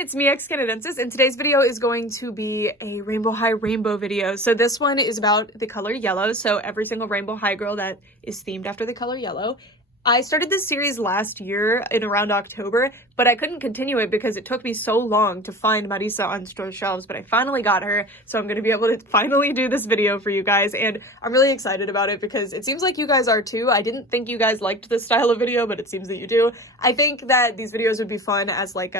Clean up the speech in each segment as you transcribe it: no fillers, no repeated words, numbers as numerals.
it's me, Canadensis, and today's video is going to be a Rainbow High rainbow video. So this one is about the color yellow, so every single Rainbow High girl that is themed after the color yellow. I started this series last year in around October, but I couldn't continue it because it took me so long to find Marisa on store shelves, but I finally got her, so I'm going to be able to finally do this video for you guys, and I'm really excited about it because it seems like you guys are too. I didn't think you guys liked this style of video, but it seems that you do. I think that these videos would be fun as like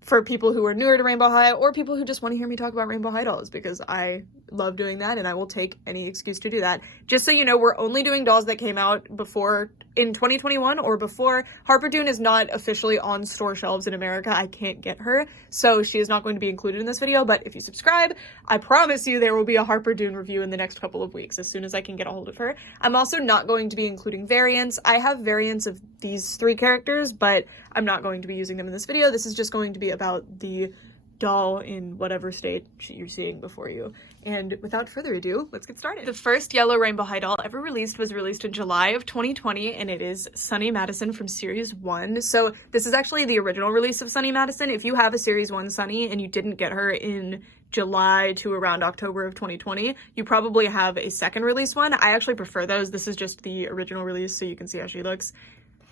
for people who are newer to Rainbow High or people who just want to hear me talk about Rainbow High dolls, because I love doing that and I will take any excuse to do that. Just so you know, we're only doing dolls that came out before in 2021 or before. Harper Dune is not officially on store shelves in America. I can't get her, so she is not going to be included in this video, but if you subscribe, I promise you there will be a Harper Dune review in the next couple of weeks as soon as I can get a hold of her. I'm also not going to be including variants. I have variants of these three characters, but I'm not going to be using them in this video. This is just going to be about the doll in whatever state you're seeing before you. And without further ado, let's get started. The first yellow Rainbow High doll ever released was released in July of 2020, and it is Sunny Madison from Series 1. So this is actually the original release of Sunny Madison. If you have a Series 1 Sunny and you didn't get her in July to around October of 2020, you probably have a second release one. I actually prefer those. This is just the original release, so you can see how she looks.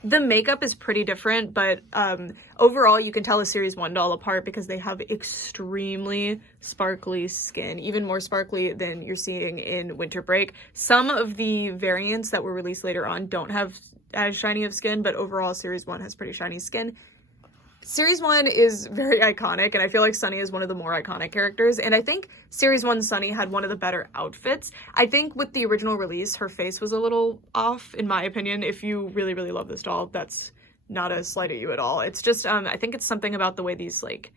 The makeup is pretty different, but overall you can tell a Series 1 doll apart because they have extremely sparkly skin, even more sparkly than you're seeing in Winter Break. Some of the variants that were released later on don't have as shiny of skin, but overall Series 1 has pretty shiny skin. Series 1 is very iconic, and I feel like Sunny is one of the more iconic characters, and I think Series 1 Sunny had one of the better outfits. I think with the original release, her face was a little off, in my opinion. If you really, really love this doll, that's not a slight at you at all. It's just, I think it's something about the way these, like,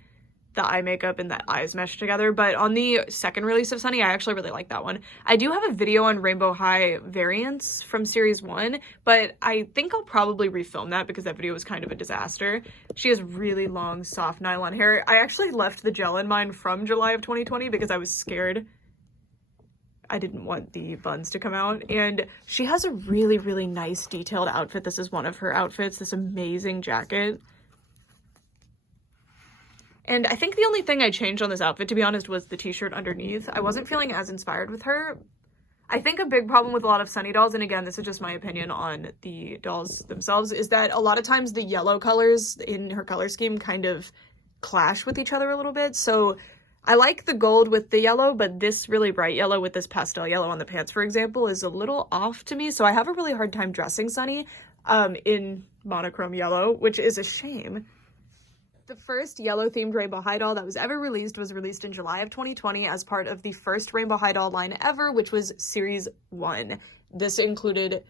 the eye makeup and that eyes mesh together, but on the second release of Sunny, I actually really like that one. I do have a video on Rainbow High variants from Series 1, but I think I'll probably refilm that because that video was kind of a disaster. She has really long, soft nylon hair. I actually left the gel in mine from July of 2020 because I was scared. I didn't want the buns to come out, and she has a really, really nice detailed outfit. This is one of her outfits, this amazing jacket. And I think the only thing I changed on this outfit, to be honest, was the t-shirt underneath. I wasn't feeling as inspired with her. I think a big problem with a lot of Sunny dolls, and again, this is just my opinion on the dolls themselves, is that a lot of times the yellow colors in her color scheme kind of clash with each other a little bit. So I like the gold with the yellow, but this really bright yellow with this pastel yellow on the pants, for example, is a little off to me. So I have a really hard time dressing Sunny in monochrome yellow, which is a shame. The first yellow-themed Rainbow High doll that was ever released was released in July of 2020 as part of the first Rainbow High doll line ever, which was Series 1. This included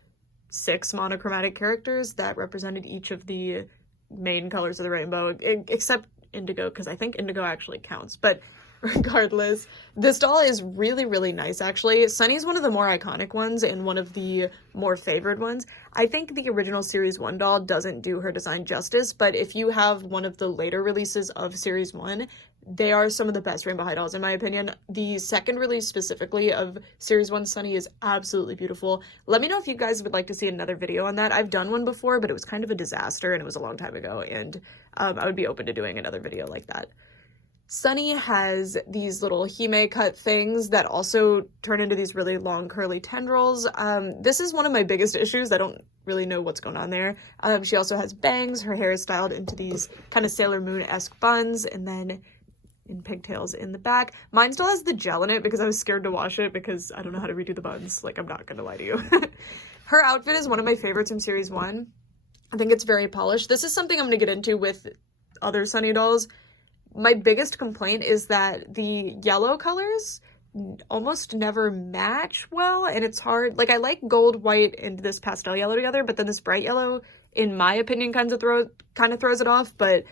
6 monochromatic characters that represented each of the main colors of the rainbow, except indigo, because I think indigo actually counts, but regardless, this doll is really, really nice, actually. Sunny's one of the more iconic ones and one of the more favored ones. I think the original Series 1 doll doesn't do her design justice, but if you have one of the later releases of Series 1, they are some of the best Rainbow High dolls, in my opinion. The second release specifically of Series 1 Sunny is absolutely beautiful. Let me know if you guys would like to see another video on that. I've done one before, but it was kind of a disaster and it was a long time ago, and I would be open to doing another video like that. Sunny has these little hime cut things that also turn into these really long curly tendrils. This is one of my biggest issues. I don't really know what's going on there. She also has bangs. Her hair is styled into these kind of Sailor Moon-esque buns, and then in pigtails in the back. Mine still has the gel in it because I was scared to wash it because I don't know how to redo the buns. Like, I'm not gonna lie to you. Her outfit is one of my favorites from Series 1. I think it's very polished. This is something I'm gonna get into with other Sunny dolls. My biggest complaint is that the yellow colors almost never match well, and it's hard. Like, I like gold, white, and this pastel yellow together, but then this bright yellow, in my opinion, kind of throws it off, but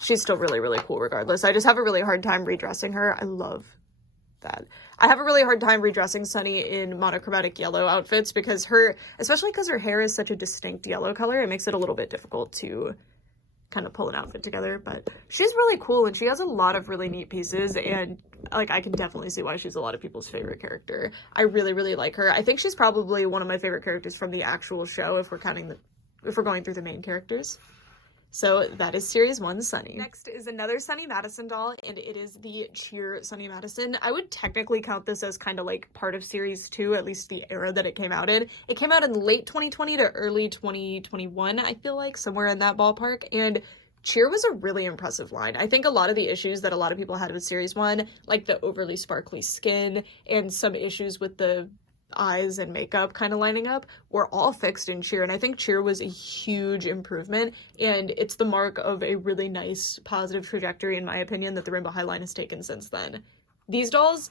she's still really, really cool regardless. I just have a really hard time redressing her. I love that. I have a really hard time redressing Sunny in monochromatic yellow outfits because especially because her hair is such a distinct yellow color, it makes it a little bit difficult to kind of pull an outfit together, but she's really cool and she has a lot of really neat pieces, and like I can definitely see why she's a lot of people's favorite character. I really, really like her. I think she's probably one of my favorite characters from the actual show if we're going through the main characters. So that is Series 1 Sunny. Next is another Sunny Madison doll, and it is the Cheer Sunny Madison. I would technically count this as kind of like part of Series 2, at least the era that it came out in. It came out in late 2020 to early 2021, I feel like, somewhere in that ballpark, and Cheer was a really impressive line. I think a lot of the issues that a lot of people had with Series 1, like the overly sparkly skin and some issues with the eyes and makeup kind of lining up, were all fixed in Cheer, and I think Cheer was a huge improvement, and it's the mark of a really nice positive trajectory, in my opinion, that the Rainbow High line has taken since then. These dolls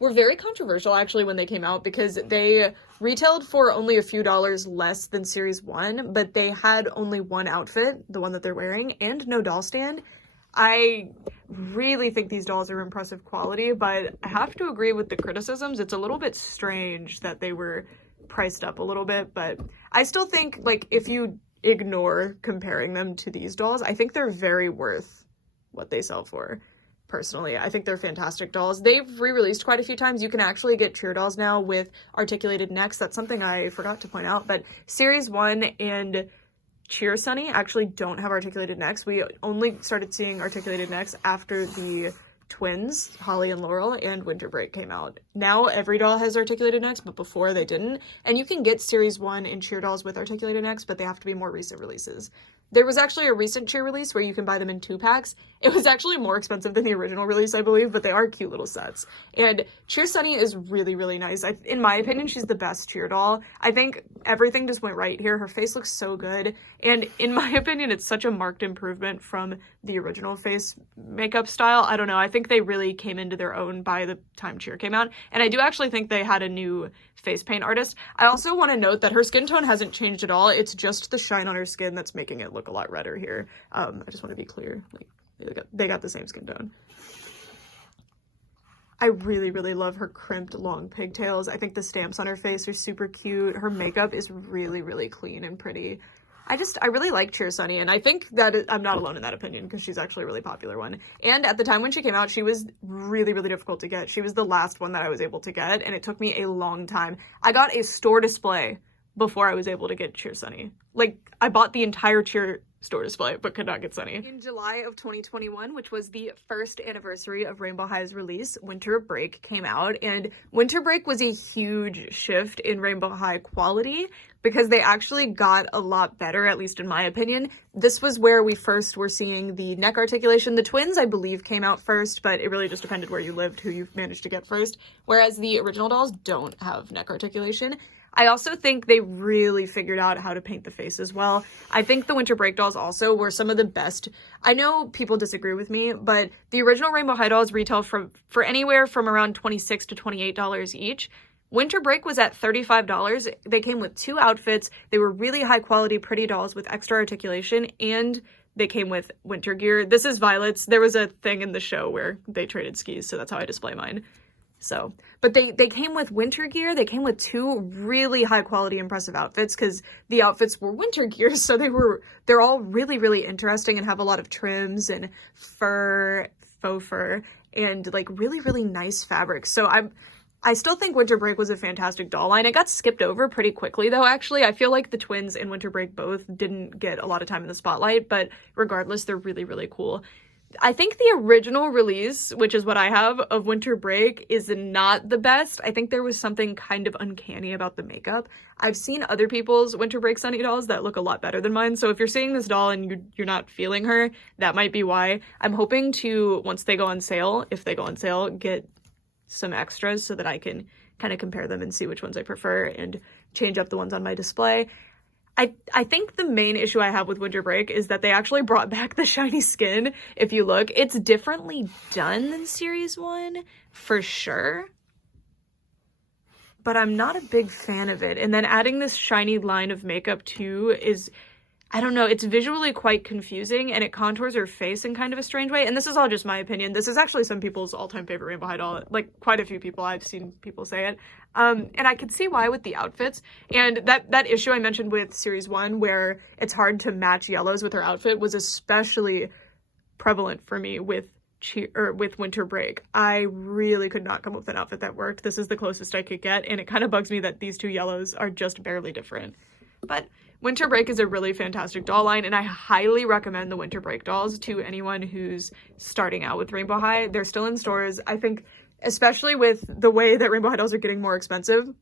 were very controversial actually when they came out, because they retailed for only a few dollars less than Series 1, but they had only one outfit, the one that they're wearing, and no doll stand. I really think these dolls are impressive quality, but I have to agree with the criticisms. It's a little bit strange that they were priced up a little bit, but I still think, like, if you ignore comparing them to these dolls, I think they're very worth what they sell for. Personally, I think they're fantastic dolls. They've re-released quite a few times. You can actually get Cheer dolls now with articulated necks. That's something I forgot to point out, but Series 1 and Cheer Sunny actually don't have articulated necks. We only started seeing articulated necks after the twins, Holly and Laurel, and Winter Break came out. Now every doll has articulated necks, but before they didn't. And you can get Series 1 and Cheer dolls with articulated necks, but they have to be more recent releases. There was actually a recent Cheer release where you can buy them in 2-packs. It was actually more expensive than the original release, I believe, but they are cute little sets. And Cheer Sunny is really, really nice. In my opinion, she's the best Cheer doll. I think everything just went right here. Her face looks so good. And in my opinion, it's such a marked improvement from the original face makeup style. I don't know. I think they really came into their own by the time Cheer came out. And I do actually think they had a new face paint artist. I also want to note that her skin tone hasn't changed at all. It's just the shine on her skin that's making it look a lot redder here. I just want to be clear. Like, they got the same skin tone. I really, really love her crimped long pigtails. I think the stamps on her face are super cute. Her makeup is really, really clean and pretty. I really like Cheer Sunny, and I think that I'm not alone in that opinion, because she's actually a really popular one. And at the time when she came out, she was really, really difficult to get. She was the last one that I was able to get, and it took me a long time. I got a store display before I was able to get Cheer Sunny. Like, I bought the entire Cheer store display, but could not get Sunny. In July of 2021, which was the first anniversary of Rainbow High's release, Winter Break came out, and Winter Break was a huge shift in Rainbow High quality, because they actually got a lot better, at least in my opinion. This was where we first were seeing the neck articulation. The twins, I believe, came out first, but it really just depended where you lived, who you managed to get first, whereas the original dolls don't have neck articulation. I also think they really figured out how to paint the face as well. I think the Winter Break dolls also were some of the best. I know people disagree with me, but the original Rainbow High dolls retail for anywhere from around $26 to $28 each. Winter Break was at $35. They came with 2 outfits. They were really high quality, pretty dolls with extra articulation, and they came with winter gear. This is Violet's. There was a thing in the show where they traded skis, so that's how I display mine. So, but they came with winter gear. They came with 2 really high quality, impressive outfits, because the outfits were winter gear, so they're all really, really interesting and have a lot of trims and fur, faux fur, and like really, really nice fabrics. So I still think Winter Break was a fantastic doll line. It got skipped over pretty quickly, though, actually. I feel like the twins and Winter Break both didn't get a lot of time in the spotlight, but regardless, they're really, really cool. I think the original release, which is what I have, of Winter Break is not the best. I think there was something kind of uncanny about the makeup. I've seen other people's Winter Break Sunny dolls that look a lot better than mine, so if you're seeing this doll and you're not feeling her, that might be why. I'm hoping to, once they go on sale, if they go on sale, get some extras so that I can kind of compare them and see which ones I prefer and change up the ones on my display. I think the main issue I have with Winter Break is that they actually brought back the shiny skin. If you look, it's differently done than Series 1, for sure. But I'm not a big fan of it. And then adding this shiny line of makeup too is, I don't know, it's visually quite confusing, and it contours her face in kind of a strange way. And this is all just my opinion. This is actually some people's all-time favorite Rainbow High doll. Like, quite a few people, I've seen people say it. And I could see why with the outfits. And that issue I mentioned with Series 1, where it's hard to match yellows with her outfit, was especially prevalent for me with Winter Break. I really could not come up with an outfit that worked. This is the closest I could get, and it kind of bugs me that these 2 yellows are just barely different. But Winter Break is a really fantastic doll line, and I highly recommend the Winter Break dolls to anyone who's starting out with Rainbow High. They're still in stores. I think, especially with the way that Rainbow High dolls are getting more expensive,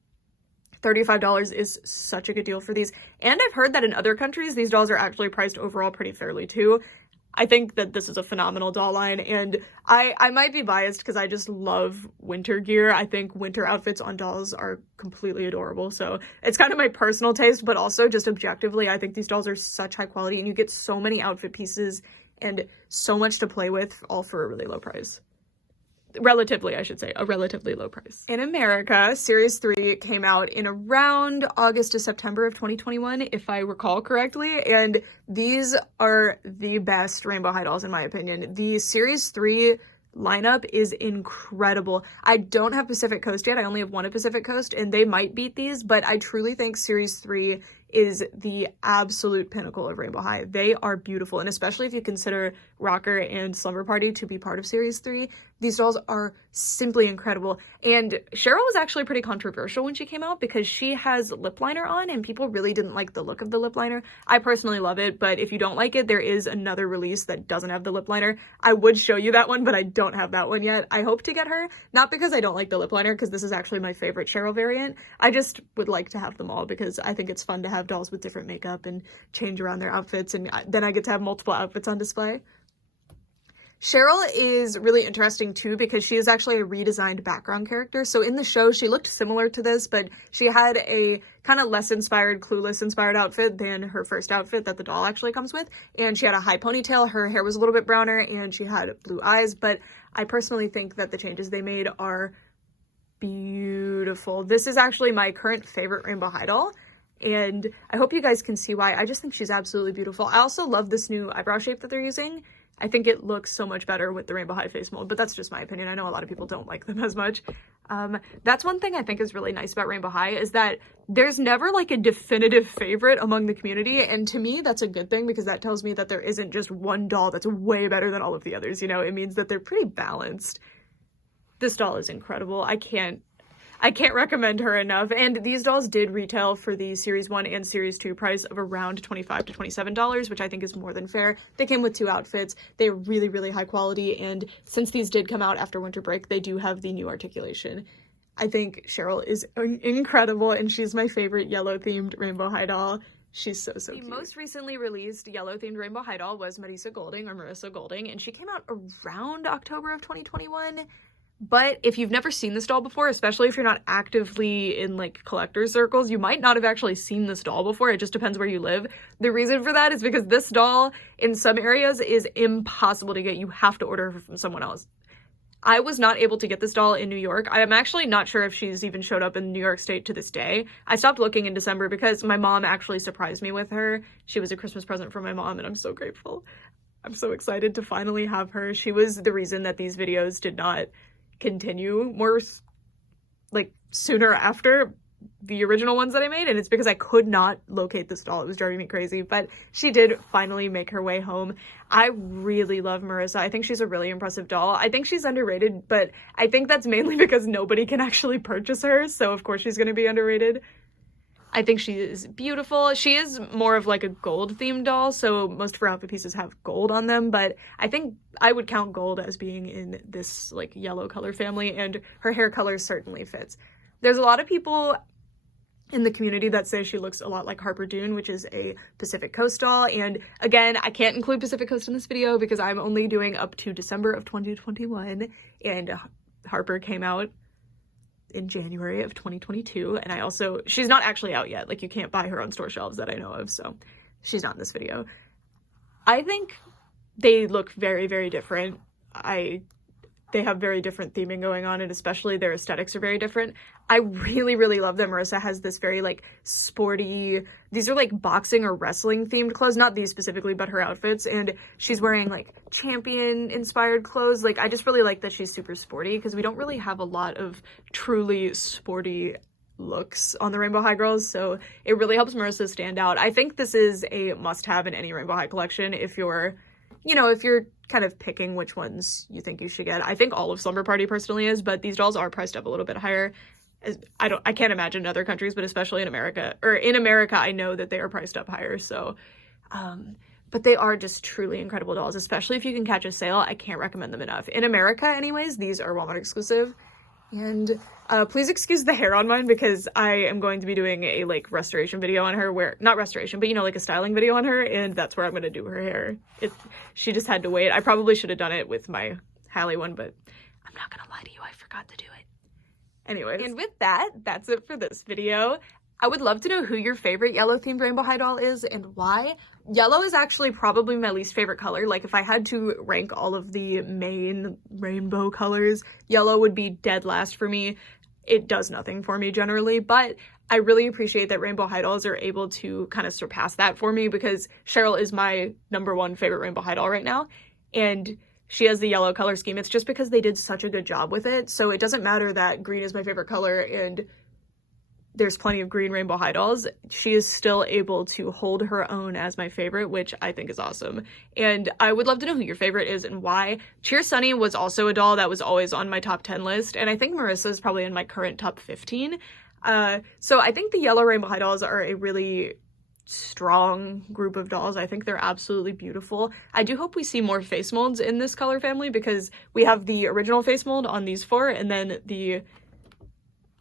$35 is such a good deal for these. And I've heard that in other countries, these dolls are actually priced overall pretty fairly too. I think that this is a phenomenal doll line, and I might be biased because I just love winter gear. I think winter outfits on dolls are completely adorable, so it's kind of my personal taste, but also just objectively, I think these dolls are such high quality, and you get so many outfit pieces and so much to play with, all for a really low price. Relatively, I should say, a relatively low price. In America, Series 3 came out in around August to September of 2021, if I recall correctly, and these are the best Rainbow High dolls in my opinion. The Series 3 lineup is incredible. I don't have Pacific Coast yet, I only have one at Pacific Coast, and they might beat these, but I truly think Series 3 is the absolute pinnacle of Rainbow High. They are beautiful, and especially if you consider Rocker and Slumber Party to be part of Series 3, these dolls are simply incredible. And Sheryl was actually pretty controversial when she came out because she has lip liner on and people really didn't like the look of the lip liner. I personally love it, but if you don't like it, there is another release that doesn't have the lip liner. I would show you that one, but I don't have that one yet. I hope to get her, not because I don't like the lip liner, because this is actually my favorite Sheryl variant. I just would like to have them all because I think it's fun to have dolls with different makeup and change around their outfits, and then I get to have multiple outfits on display. Sheryl is really interesting too because she is actually a redesigned background character. So in the show, she looked similar to this, but she had a kind of less inspired, Clueless inspired outfit than her first outfit that the doll actually comes with. And she had a high ponytail, her hair was a little bit browner, and she had blue eyes. But I personally think that the changes they made are beautiful. This is actually my current favorite Rainbow High doll, and I hope you guys can see why. I just think she's absolutely beautiful. I also love this new eyebrow shape that they're using. I think it looks so much better with the Rainbow High face mold, but that's just my opinion. I know a lot of people don't like them as much. That's one thing I think is really nice about Rainbow High is that there's never like a definitive favorite among the community, and to me that's a good thing because that tells me that there isn't just one doll that's way better than all of the others, you know? It means that they're pretty balanced. This doll is incredible. I can't recommend her enough, and these dolls did retail for the Series 1 and Series 2 price of around $25 to $27, which I think is more than fair. They came with 2 outfits. They're really, really high quality, and since these did come out after winter break, they do have the new articulation. I think Sheryl is incredible, and she's my favorite yellow-themed Rainbow High doll. She's so cute. The most recently released yellow-themed Rainbow High doll was Marissa Golding, and she came out around October of 2021. But if you've never seen this doll before, especially if you're not actively in like collector circles, you might not have actually seen this doll before. It just depends where you live. The reason for that is because this doll in some areas is impossible to get. You have to order her from someone else. I was not able to get this doll in New York. I'm actually not sure if she's even showed up in New York State to this day. I stopped looking in December because my mom actually surprised me with her. She was a Christmas present from my mom, and I'm so grateful. I'm so excited to finally have her. She was the reason that these videos did not continue more like sooner after the original ones that I made, and it's because I could not locate this doll. It was driving me crazy, but she did finally make her way home. I really love Marissa. I think she's a really impressive doll. I think she's underrated, but I think that's mainly because nobody can actually purchase her, so of course she's going to be underrated. I think she is beautiful. She is more of like a gold themed doll, so most of her outfit pieces have gold on them, but I think I would count gold as being in this like yellow color family, and her hair color certainly fits. There's a lot of people in the community that say she looks a lot like Harper Dune, which is a Pacific Coast doll, and again, I can't include Pacific Coast in this video because I'm only doing up to December of 2021, and Harper came out in January of 2022, and she's not actually out yet. Like, you can't buy her on store shelves that I know of, so she's not in this video. I think they look very, very different. They have very different theming going on, and especially their aesthetics are very different. I really, really love that Marissa has this very, like, sporty, these are, like, boxing or wrestling themed clothes, not these specifically, but her outfits, and she's wearing, like, champion-inspired clothes. Like, I just really like that she's super sporty, because we don't really have a lot of truly sporty looks on the Rainbow High girls, so it really helps Marissa stand out. I think this is a must-have in any Rainbow High collection if you're kind of picking which ones you think you should get. I think all of Slumber Party personally is, but these dolls are priced up a little bit higher. I can't imagine in other countries, but especially in America, or in America, I know that they are priced up higher. So, but they are just truly incredible dolls, especially if you can catch a sale. I can't recommend them enough. In America, anyways, these are Walmart exclusive. And please excuse the hair on mine because I am going to be doing a like restoration video on her, where not restoration, but you know, like a styling video on her, and that's where I'm going to do her hair. She just had to wait. I probably should have done it with my Hallie one, but I'm not gonna lie to you, I forgot to do it. Anyways, and with that, that's it for this video. I would love to know who your favorite yellow themed rainbow high doll is and why. Yellow is actually probably my least favorite color. Like if I had to rank all of the main rainbow colors, yellow would be dead last for me. It does nothing for me generally, but I really appreciate that rainbow high dolls are able to kind of surpass that for me, because Sheryl is my #1 favorite rainbow high doll right now. And she has the yellow color scheme. It's just because they did such a good job with it. So it doesn't matter that green is my favorite color and there's plenty of green rainbow high dolls. She is still able to hold her own as my favorite, which I think is awesome. And I would love to know who your favorite is and why. Cheer Sunny was also a doll that was always on my top 10 list. And I think Marissa is probably in my current top 15. So I think the yellow rainbow high dolls are a really strong group of dolls. I think they're absolutely beautiful. I do hope we see more face molds in this color family, because we have the original face mold on these 4, and then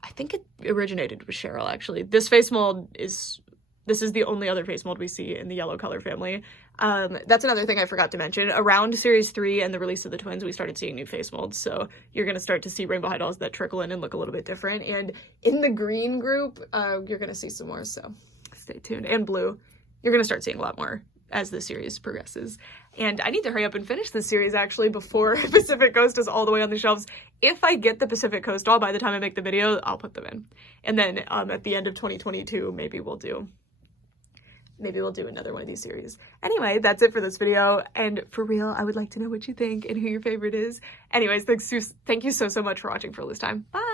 I think it originated with Sheryl, actually. This face mold this is the only other face mold we see in the yellow color family. That's another thing I forgot to mention. Around series 3 and the release of the twins, we started seeing new face molds. So you're going to start to see rainbow high dolls that trickle in and look a little bit different. And in the green group, you're going to see some more. So stay tuned. And blue, you're going to start seeing a lot more as the series progresses. And I need to hurry up and finish this series actually before Pacific Coast is all the way on the shelves. If I get the Pacific Coast doll by the time I make the video, I'll put them in. And then at the end of 2022, maybe we'll do another one of these series. Anyway, that's it for this video. And for real, I would like to know what you think and who your favorite is. Anyways, thank you so much for watching for all this time. Bye!